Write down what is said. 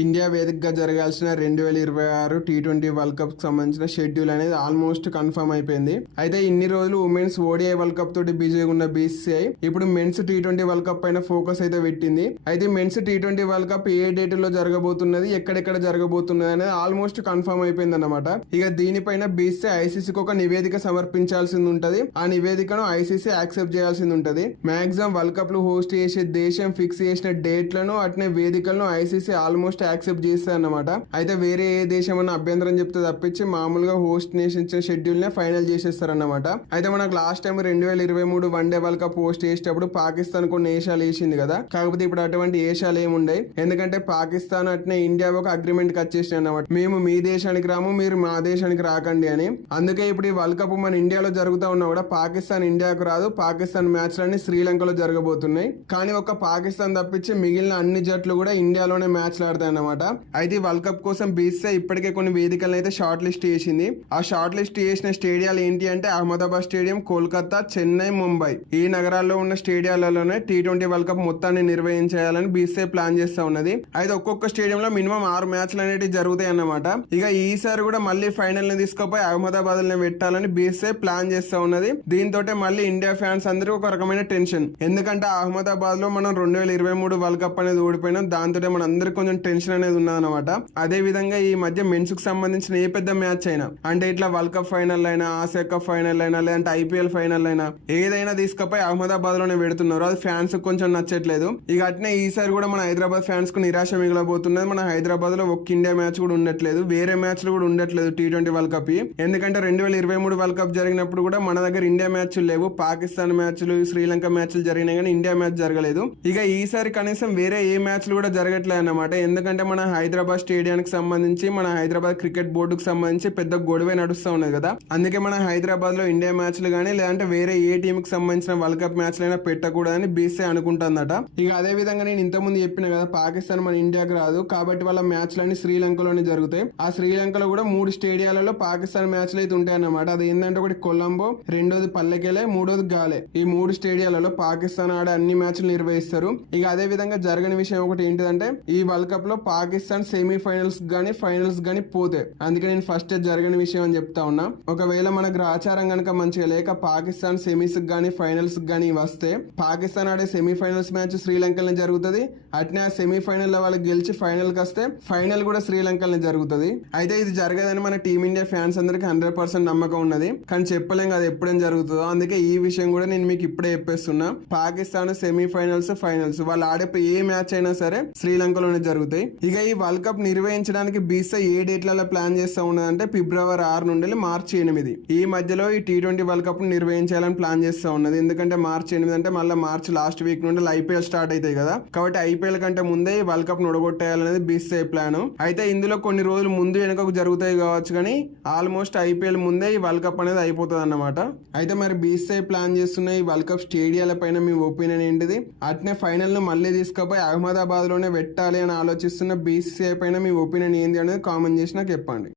India వేదికగా జరగాల్సిన రెండు వేల ఇరవై ఆరు టీ ట్వంటీ వరల్డ్ కప్ సంబంధించిన షెడ్యూల్ అనేది ఆల్మోస్ట్ కన్ఫర్మ్ అయిపోయింది. అయితే ఇన్ని రోజులు ఉమెన్స్ ఓడిఐ వరల్డ్ కప్ తోటి బిజీగా ఉన్న బీసీఐ ఇప్పుడు men's T twenty world cup పైన ఫోకస్ అయితే పెట్టింది. అయితే men's T twenty world cup ఏ డేట్లో జరగబోతున్నది ఎక్కడెక్కడ జరగబోతున్నది అనేది ఆల్మోస్ట్ కన్ఫర్మ్ అయిపోయింది అనమాట ఇక దీనిపైన బీసీఐ ఐసీసీకి ఒక నివేదిక సమర్పించాల్సింది ఉంటది. ఆ నివేదికను ఐసీసీ యాక్సెప్ట్ చేయాల్సింది ఉంటది. మాక్సిమం వరల్డ్ కప్లో హోస్ట్ చేసే దేశం ఫిక్స్ చేసిన డేట్లను అట్నే వేదికలను ఐసీసీ ఆల్మోస్ట్ యాక్సెప్ట్ చేస్తారు అన్నమాట. అయితే వేరే ఏ దేశం అన్న అభ్యంతరం చెప్తే తప్పించి మామూలుగా హోస్ట్ నేషన్ ఇచ్చిన షెడ్యూల్ నే ఫైనల్ చేసేస్తారన్నమాట. అయితే మనకు లాస్ట్ టైం రెండు వేల ఇరవై మూడు one day world cup host చేసేటప్పుడు పాకిస్తాన్ కొన్ని ఏషాలు వేసింది కదా. కాకపోతే ఇప్పుడు అటువంటి ఏషాలు ఏముండయి ఎందుకంటే పాకిస్తాన్ అట్నే ఇండియా ఒక అగ్రిమెంట్ కట్ చేసిన అన్నమాట. మేము మీ దేశానికి రాము మీరు మా దేశానికి రాకండి అని. అందుకే ఇప్పుడు ఈ వరల్డ్ కప్ మన ఇండియాలో జరుగుతూ ఉన్నా కూడా పాకిస్తాన్ ఇండియాకు రాదు. పాకిస్తాన్ మ్యాచ్లన్నీ శ్రీలంకలో జరగబోతున్నాయి. కానీ ఒక పాకిస్తాన్ తప్పించి మిగిలిన అన్ని జట్లు కూడా ఇండియాలోనే మ్యాచ్లు ఆడతాయి అనమాట అయితే ఈ వరల్డ్ కప్ కోసం బీసీఐ ఇప్పటికే కొన్ని వేదికలను అయితే షార్ట్ లిస్ట్ చేసింది. ఆ షార్ట్ లిస్ట్ చేసిన స్టేడియాలు ఏంటి అంటే అహ్మదాబాద్ స్టేడియం కోల్కతా చెన్నై ముంబై. ఈ నగరాల్లో ఉన్న స్టేడియాలలోనే టీ ట్వంటీ వరల్డ్ కప్ మొత్తాన్ని నిర్వహించాలని బీసీఐ ప్లాన్ చేస్తా ఉన్నది. అయితే ఒక్కొక్క స్టేడియంలో మినిమం ఆరు మ్యాచ్లు అనేవి జరుగుతాయి అన్నమాట. ఇక ఈసారి కూడా మళ్ళీ ఫైనల్ని తీసుకుపోయి అహ్మదాబాద్లో పెట్టాలని బీసీఐ ప్లాన్ చేస్తా ఉన్నది. దీంతో మళ్ళీ ఇండియా ఫ్యాన్స్ అందరికీ ఒక రకమైన టెన్షన్. ఎందుకంటే అహ్మదాబాద్లో మనం రెండు వేల ఇరవై మూడు వరల్డ్ కప్ అనేది ఓడిపోయినాం. దాంతో మన అందరికి కొంచెం టెన్షన్ అనేది ఉన్నదన్నమాట. అదే విధంగా ఈ మధ్య మెన్స్కు సంబంధించిన ఏ పెద్ద మ్యాచ్ అయినా అంటే ఇట్లా వరల్డ్ కప్ ఫైనల్ అయినా ఆసియా కప్ ఫైనల్ అయినా లేదంటే ఐపీఎల్ ఫైనల్ అయినా ఏదైనా తీసుకపోయి అహ్మదాబాద్లోనే పెడుతున్నారు. అది ఫ్యాన్స్ కొంచెం నచ్చట్లేదు. ఇక అట్నే ఈసారి కూడా మన హైదరాబాద్ ఫ్యాన్స్కు నిరాశ మిగలబోతున్నది. మన హైదరాబాద్లో ఒక్క ఇండియా మ్యాచ్ కూడా ఉండట్లేదు. వేరే మ్యాచ్లు కూడా ఉండట్లేదు టీ ట్వంటీ వరల్డ్ కప్. ఎందుకంటే రెండు వేల ఇరవై మూడు వరల్డ్ కప్ జరిగినప్పుడు కూడా మన దగ్గర ఇండియా మ్యాచ్లు లేవు. పాకిస్తాన్ మ్యాచ్లు శ్రీలంక మ్యాచ్లు జరిగినాయి కానీ ఇండియా మ్యాచ్ జరగలేదు. ఇక ఈసారి కనీసం వేరే ఏ మ్యాచ్లు కూడా జరగట్లేదు అన్నమాట. ఎందుకంటే మన హైదరాబాద్ స్టేడియానికి సంబంధించి మన హైదరాబాద్ క్రికెట్ బోర్డుకు సంబంధించి పెద్ద గొడవే నడుస్తూ ఉన్నది కదా. అందుకే మన హైదరాబాద్లో ఇండియా మ్యాచ్లు కానీ లేదంటే వేరే ఏ టీం కి సంబంధించిన వరల్డ్ కప్ మ్యాచ్లు అయినా పెట్టకూడదని బీసీ అనుకుంటుందట. ఇక అదే విధంగా నేను ఇంతకుముందు చెప్పిన కదా పాకిస్తాన్ మన ఇండియాకి రాదు. కాబట్టి వాళ్ళ మ్యాచ్లన్నీ శ్రీలంకలోనే జరుగుతాయి. ఆ శ్రీలంకలో కూడా మూడు స్టేడియాలలో పాకిస్తాన్ మ్యాచ్లు అయితే ఉంటాయి అన్నమాట అది ఏంటంటే ఒకటి కొలంబో రెండోది పల్లెకెలే మూడోది గాలే. ఈ మూడు స్టేడియాలలో పాకిస్తాన్ ఆడే అన్ని మ్యాచ్లు నిర్వహిస్తారు. ఇక అదే విధంగా జరగని విషయం ఒకటి ఏంటిదంటే ఈ వరల్డ్ కప్లో పాకిస్తాన్ సెమీఫైనల్స్ గానీ ఫైనల్స్ గానీ పోతే. అందుకే నేను ఫస్ట్ జరగని విషయం అని చెప్తా ఉన్నా. ఒకవేళ మన గ్రహచారం కనుక మంచిగా లేక పాకిస్తాన్ సెమీస్ గానీ ఫైనల్స్ గానీ వస్తే పాకిస్తాన్ ఆడే సెమీఫైనల్స్ మ్యాచ్ శ్రీలంకలోనే జరుగుతుంది. అట్నే ఆ సెమీఫైనల్లో వాళ్ళు గెలిచి ఫైనల్కి వస్తే ఫైనల్ కూడా శ్రీలంకలోనే జరుగుతుంది. అయితే ఇది జరగదని మన టీమిండియా ఫ్యాన్స్ అందరికి హండ్రెడ్ పర్సెంట్ నమ్మకం ఉన్నది. కానీ చెప్పలేం కదా ఎప్పుడేం జరుగుతుందో. అందుకే ఈ విషయం కూడా నేను మీకు ఇప్పుడే చెప్పేస్తున్నా. పాకిస్తాన్ సెమీఫైనల్స్ ఫైనల్స్ వాళ్ళు ఆడే ఏ మ్యాచ్ అయినా సరే శ్రీలంకలోనే జరుగుతాయి. ఇక ఈ వరల్డ్ కప్ నిర్వహించడానికి బీసీ ఏ డేట్లలో ప్లాన్ చేస్తా ఉన్నదంటే ఫిబ్రవరి ఆరు నుండి మార్చి ఎనిమిది. ఈ మధ్యలో ఈ టీ ట్వంటీ వరల్డ్ కప్ నిర్వహించాలని ప్లాన్ చేస్తా ఉన్నది. ఎందుకంటే మార్చి ఎనిమిది అంటే మళ్ళీ మార్చి లాస్ట్ వీక్ నుండి ఐపీఎల్ స్టార్ట్ అవుతాయి కదా. కాబట్టి ఐపీఎల్ కంటే ముందే ఈ వరల్డ్ కప్ నొడగొట్టేయాలనేది బీసీఐ ప్లాన్. అయితే ఇందులో కొన్ని రోజులు ముందు వెనుకకు జరుగుతాయి కావచ్చు కానీ ఆల్మోస్ట్ ఐపీఎల్ ముందే ఈ వరల్డ్ కప్ అనేది అయిపోతుంది అన్నమాట అయితే మరి బీసీఐ ప్లాన్ చేస్తున్న ఈ వరల్డ్ కప్ స్టేడియాల పైన మీ ఒపీనియన్ ఏంటిది? అట్నే ఫైనల్ను మళ్ళీ తీసుకుపోయి అహ్మదాబాద్లోనే పెట్టాలి అని ఆలోచిస్తున్న బీసీఐ పైన మీ ఒపీనియన్ ఏంది అనేది కామెంట్ చేసి నాకు చెప్పండి.